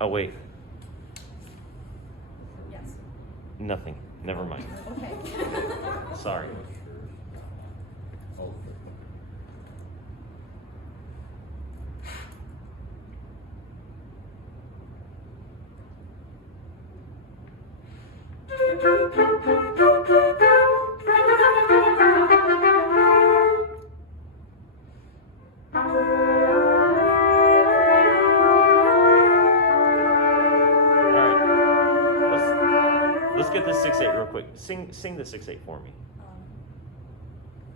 Oh, wait. Yes. Nothing. Never mind. Okay. Sorry. Let's get the 6/8 real quick. Sing the 6/8 for me.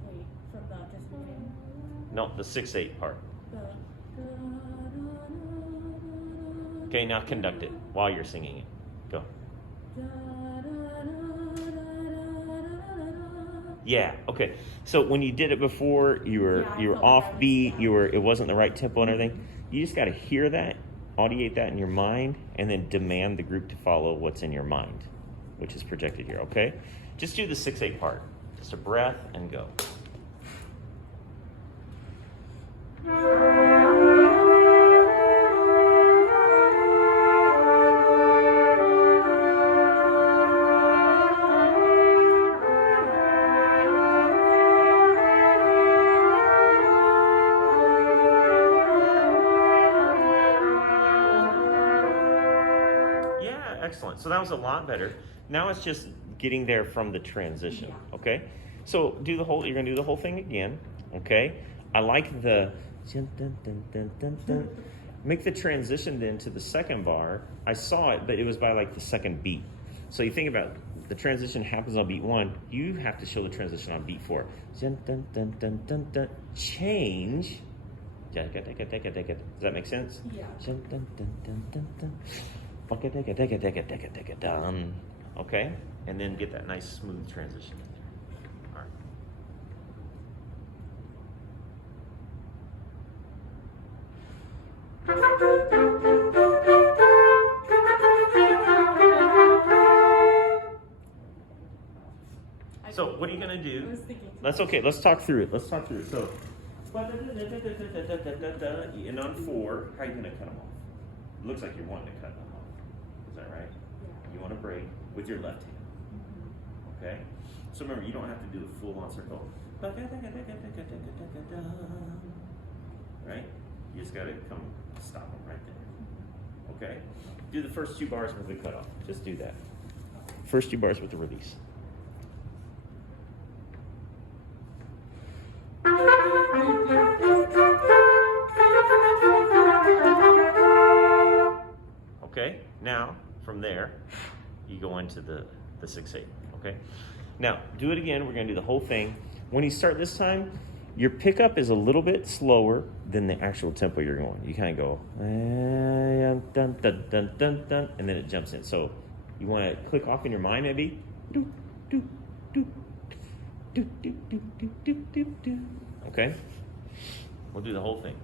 Wait, from the just beginning. No, the 6/8 part. The. Okay, now conduct it while you're singing it. Go. Yeah. Okay. So when you did it before, you were off beat. It wasn't the right tempo and everything. You just got to hear that, audiate that in your mind, and then demand the group to follow what's in your mind, which is projected here. Okay. Just do the 6/8 part. Just a breath and go. Excellent. So that was a lot better. Now it's just getting there from the transition. Okay. So you're gonna do the whole thing again. Okay. I like the make the transition then to the second bar. I saw it, but it was by like the second beat. So you think about the transition happens on beat 1. You have to show the transition on beat 4. Change. Does that make sense? Yeah. Okay, and then get that nice smooth transition. All right. So what are you gonna do? That's okay. Let's talk through it. So, and on 4, how are you gonna cut them off? It looks like you're wanting to cut them off. Is that right? Yeah. You want to break with your left hand. Okay? So remember, you don't have to do the full on circle. Right? You just got to come stop them right there. Okay? Do the first 2 bars with the cutoff. Just do that. First 2 bars with the release. Okay, now from there, you go into the 6/8. Okay, now do it again. We're going to do the whole thing. When you start this time, your pickup is a little bit slower than the actual tempo you're going. You kind of go dun dun dun dun dun, and then it jumps in. So you want to click off in your mind, maybe. Okay, we'll do the whole thing.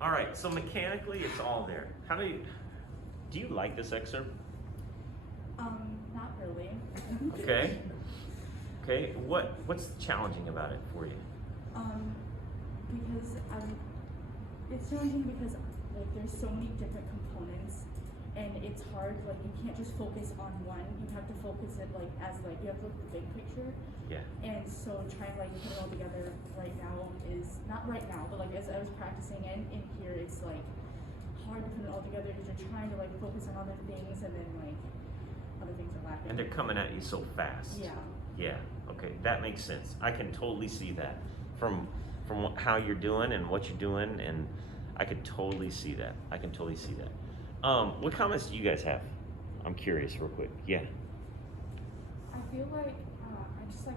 All right, so mechanically it's all there. Do you like this excerpt? Not really. Okay. Okay, what's challenging about it for you? Because it's challenging because like there's so many different components, and it's hard. Like you can't just focus on one. You have to focus it like as like you have to look at the big picture. Yeah. And so trying to like put it all together right now is not right now, but like as I was practicing in here, it's like hard to put it all together because you're trying to like focus on other things, and then like other things are lacking. And they're coming at you so fast. Yeah. Yeah. Okay, that makes sense. I can totally see that from how you're doing and what you're doing, and I could totally see that. What comments do you guys have? I'm curious, real quick. Yeah. I feel like I just like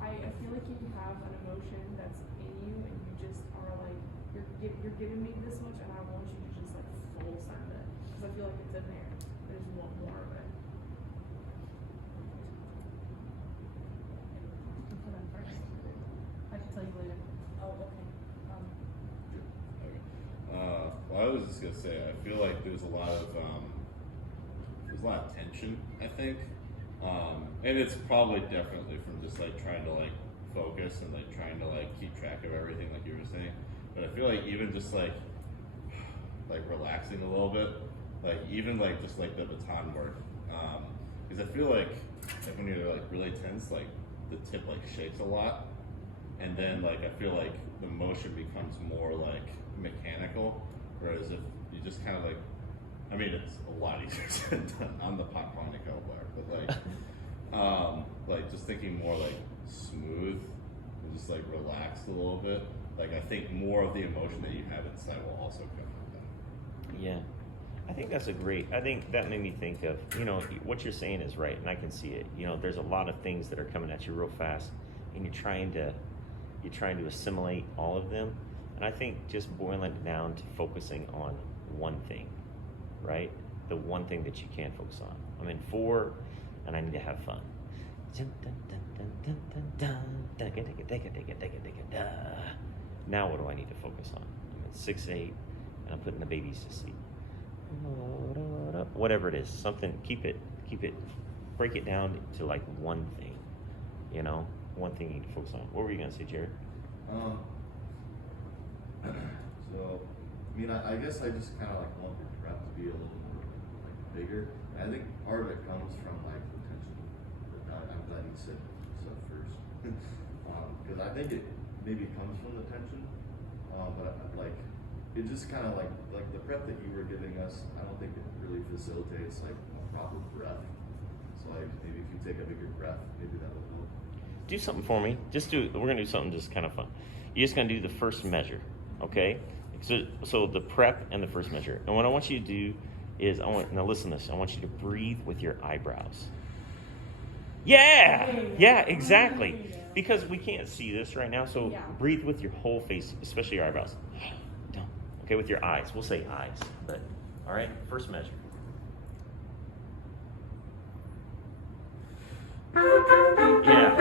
I feel like you have an emotion that's in you, and you just are like you're you're giving me this much, and I want you to just like full send it because I feel like it's in there. I just want more of it. Put on first. I can tell you later. Oh, okay. Well, I was just gonna say, I feel like there's a lot of tension, I think, and it's probably definitely from just like trying to like focus and like trying to like keep track of everything, like you were saying. But I feel like even just like relaxing a little bit, like even like just like the baton work, because I feel like when you're like really tense, like the tip like shakes a lot, and then like I feel like the motion becomes more like mechanical, whereas if you just kind of like, I mean, it's a lot easier said than done. I'm the pot calling a kettlebell, but like just thinking more like smooth and just like relaxed a little bit. Like I think more of the emotion that you have inside will also come from that. Yeah, I think that's I think that made me think of, what you're saying is right, and I can see it. There's a lot of things that are coming at you real fast, and you're trying to assimilate all of them. And I think just boiling it down to focusing on one thing, right? The one thing that you can focus on. I'm in 4, and I need to have fun. Now what do I need to focus on? I'm in 6-8, and I'm putting the babies to sleep. Whatever it is, something. Keep it. Break it down to like one thing. One thing you need to focus on. What were you gonna say, Jared? So, I mean, I guess I just kind of like want the prep to be a little more like bigger. And I think part of it comes from like the tension. I'm glad you said so first, because I think it maybe comes from the tension. But like it just kind of like the prep that you were giving us. I don't think it really facilitates like a proper breath. So like maybe if you take a bigger breath, maybe that would help. Do something for me. We're gonna do something just kind of fun. You're just gonna do the first measure, okay? So the prep and the first measure. And what I want you to do is now listen to this. I want you to breathe with your eyebrows. Yeah, exactly. Because we can't see this right now, so breathe with your whole face, especially your eyebrows. Okay, with your eyes. We'll say eyes, but all right. First measure. Yeah.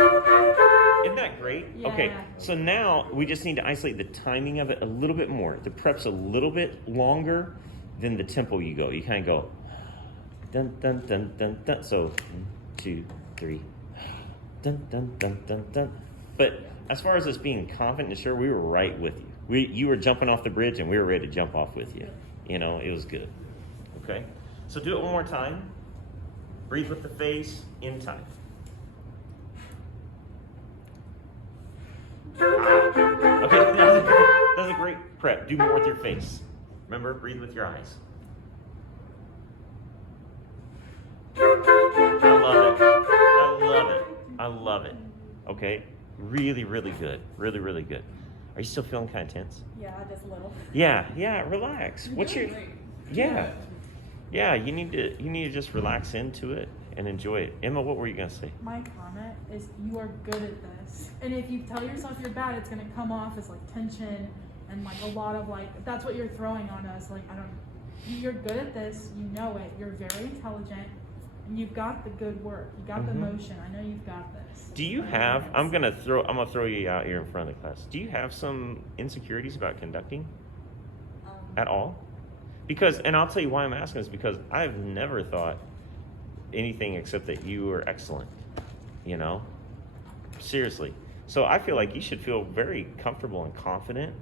Isn't that great? Yeah. Okay, so now we just need to isolate the timing of it a little bit more. The prep's a little bit longer than the tempo you go. You kind of go dun dun dun dun dun. So 1, 2, 3, dun dun dun dun dun. But as far as us being confident and sure, we were right with you. You were jumping off the bridge and we were ready to jump off with you. It was good. Okay, so do it one more time. Breathe with the face in time. Okay, that's a great prep. Do more with your face. Remember, breathe with your eyes. I love it. Okay, really, really good. Really, really good. Are you still feeling kind of tense? Yeah, just a little. Yeah, relax. What's your... Yeah. You need to just relax into it and enjoy it. Emma, what were you gonna say? My comment is you are good at this. And if you tell yourself you're bad, it's gonna come off as like tension and like a lot of like, that's what you're throwing on us. Like, you're good at this, you know it, you're very intelligent, and you've got the good work. You got the motion. I know you've got this. Do you have, I'm gonna throw you out here in front of the class. Do you have some insecurities about conducting at all? Because, and I'll tell you why I'm asking is because I've never thought anything except that you were excellent, seriously. So I feel like you should feel very comfortable and confident,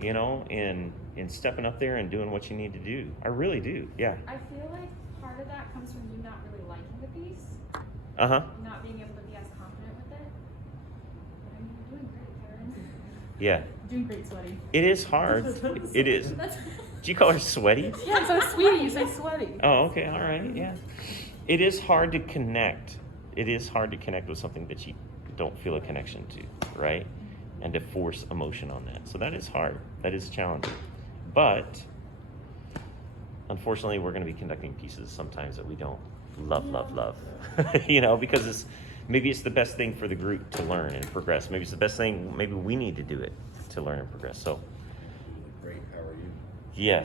in stepping up there and doing what you need to do. I really do, yeah. I feel like part of that comes from you not really liking the piece, not being able to be as confident with it. But I mean, you're doing great, Karen. Yeah. Doing great, sweaty. It is hard. It is. Do you call her sweaty? Yeah, so sweetie, you say sweaty. Oh, okay, all right, yeah. It is hard to connect. It is hard to connect with something that you don't feel a connection to, right? And to force emotion on that. So that is hard. That is challenging. But unfortunately, we're going to be conducting pieces sometimes that we don't love. Because maybe it's the best thing for the group to learn and progress. Maybe it's the best thing. Maybe we need to do it to learn and progress. So. How are you? Yes.